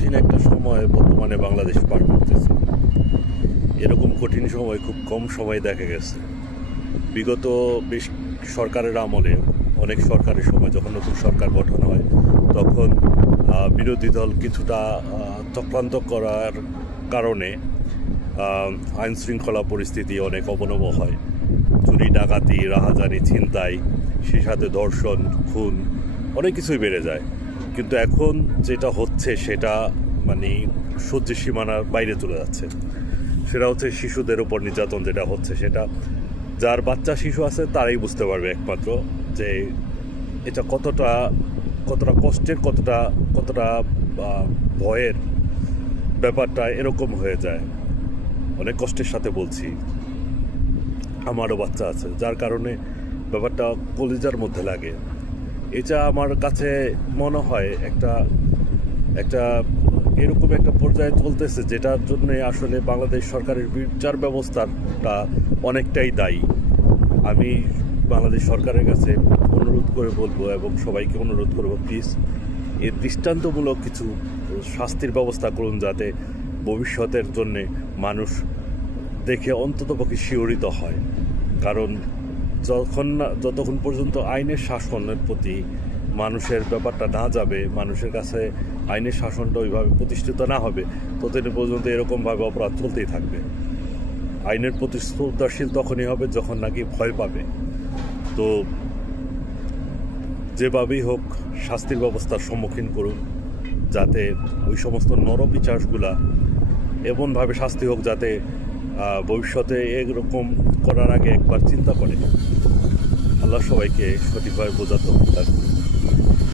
কঠিন একটা সময় বর্তমানে বাংলাদেশ পার করতেছে। এরকম কঠিন সময় খুব কম সময়ে দেখা গেছে। বিগত বেশ সরকারের আমলে, অনেক সরকারের সময় যখন নতুন সরকার গঠন হয়, তখন বিরোধী দল কিছুটা চক্রান্ত করার কারণে আইন শৃঙ্খলা পরিস্থিতি অনেক অবনম হয়। চুরি, ডাকাতি, রাহাজানি, ছিনতাই, সেই সাথে ধর্ষণ, খুন, অনেক কিছুই বেড়ে যায়। কিন্তু এখন যেটা হচ্ছে সেটা মানে সহ্যের সীমানার বাইরে চলে যাচ্ছে। সেটা হচ্ছে শিশুদের ওপর নির্যাতন যেটা হচ্ছে, সেটা যার বাচ্চা শিশু আছে তারাই বুঝতে পারবে একমাত্র যে এটা কতটা কতটা কষ্টের, কতটা ভয়ের ব্যাপারটা এরকম হয়ে যায়। অনেক কষ্টের সাথে বলছি, আমারও বাচ্চা আছে, যার কারণে ব্যাপারটা কলিজার মধ্যে লাগে। এটা আমার কাছে মনে হয় একটা এরকম একটা পর্যায়ে চলতেছে, যেটার জন্য আসলে বাংলাদেশ সরকারের বিচার ব্যবস্থাটা অনেকটাই দায়ী। আমি বাংলাদেশ সরকারের কাছে অনুরোধ করে বলবো এবং সবাইকে অনুরোধ করবো, প্লিজ এর দৃষ্টান্তমূলক কিছু শাস্তির ব্যবস্থা করুন, যাতে ভবিষ্যতের জন্যে মানুষ দেখে অন্ততপক্ষে শিহরিত হয়। কারণ যতক্ষণ পর্যন্ত আইনের শাসনের প্রতি মানুষের ব্যাপারটা না যাবে, মানুষের কাছে আইনের শাসনটা ওইভাবে প্রতিষ্ঠিত না হবে, ততদিন পর্যন্ত এরকমভাবে অপরাধ চলতেই থাকবে। আইনের প্রতি শ্রদ্ধাশীল তখনই হবে যখন নাকি ভয় পাবে। তো যেভাবেই হোক শাস্তির ব্যবস্থার সম্মুখীন করুন, যাতে ওই সমস্ত নরপিশাচগুলা এমনভাবে শাস্তি হোক যাতে ভবিষ্যতে এরকম করার আগে একবার চিন্তা করে। আল্লাহ সবাইকে সঠিকভাবে বোঝাতে